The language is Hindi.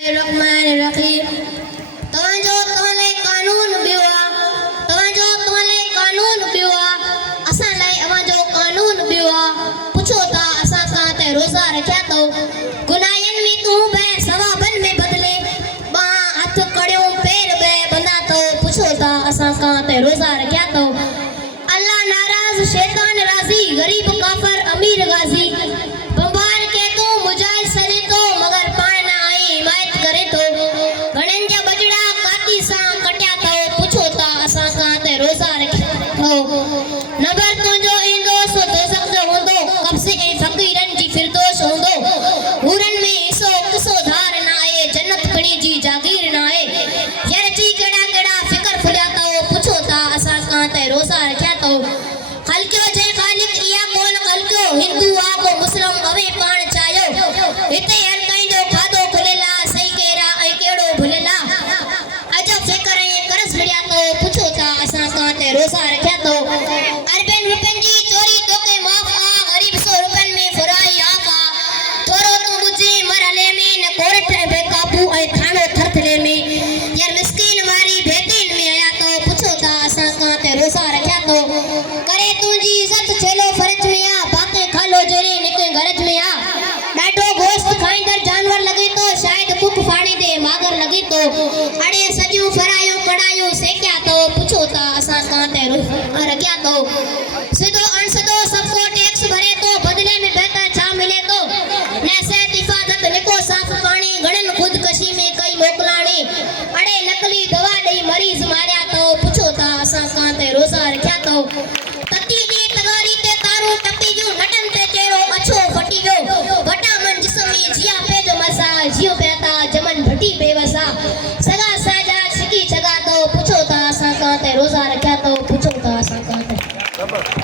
रहमान-ए-रहीम। तवजो तोले कानून बिवा, तवजो तोले कानून बिवा, असा लाइ अवाजो कानून बिवा। पुछो ता असा का ते रोजा रख्या तो गुनाहन में तू बे सवाबन में बदले बा हाथ कड़ियो पैर बे बंदा तो पुछो ता असा का ते रोजा रख्या तो अल्लाह नाराज शैतान राजी गरीब काफर अमीर गाजी बंबार के तू मुजाहिद सरे तो मगर पाण ना आई हिमायत करे तो घणन जा बजड़ा काती सा कट्या तो पुछो ता असा का ते रोजा रख्या तो नंबर तुंजो इंदो सो दोज़ख जो हुंदो कब्ज़े ए फकीरन जी फिरदौस हुंदो हुरन में हिस्सो किसो धार ना आए जन्नत खणी जी जागीर ना आए यार जी केड़ा केड़ा फिकर फुलिया तो पुछो ता असा का ते रोजा रख्या तो खलक्यो जे खालिक इया कोन खलक्यो हिंदू आ को मुस्लिम अवे पाण चायो हिते हर कई जो खादो खुलेला सही केरा ए केड़ो भुलेला अजो फिकर ए करस मिलिया तो पुछो ता असा का ते रोजा रख्या तो अरबन रुपन जी चोरी तो के माफ आ गरीब 100 रुपन में फुराई आपा थोरो तू मुझे मरले में न कोरठ बे काबू ए थानो थरथले में यार मिस्कीन मारी भेतीन में आया तो पुछो ता असा का ते रोजा रख्या तो करे तुजी इज्जत छेलो फर्ज में आ बाके खालो जोरे निके गरज में आ डाडो गोश्त खाइंदर जानवर लगे तो शायद कुक फाड़ी दे मागर लगे तो अड़े सजू फरायो कड़ायो सेक्या तो पुछो ता असा का ते रख्या तो सिधो अनसदो सबको टैक्स भरे तो बदले में बेहतर छा मिले तो न सेहत हिफाजत निको साफ पानी गणन खुदकशी में कई मोकलाणी अड़े नकली दवा दई मरीज मारिया तो पुछो ता असा का ते रोजा रख्या तो तती दी तगारी ते तारू टपी जो नटन ते चेहरो अच्छो फटी गयो वटा मन जिस्म में जिया पे जो मसा जियो बेता जमन भटी बेवसा सगा साजा सिकी जगा तो पुछो ता असा का ते रोजा रख्या तो पुछो ता असा का ते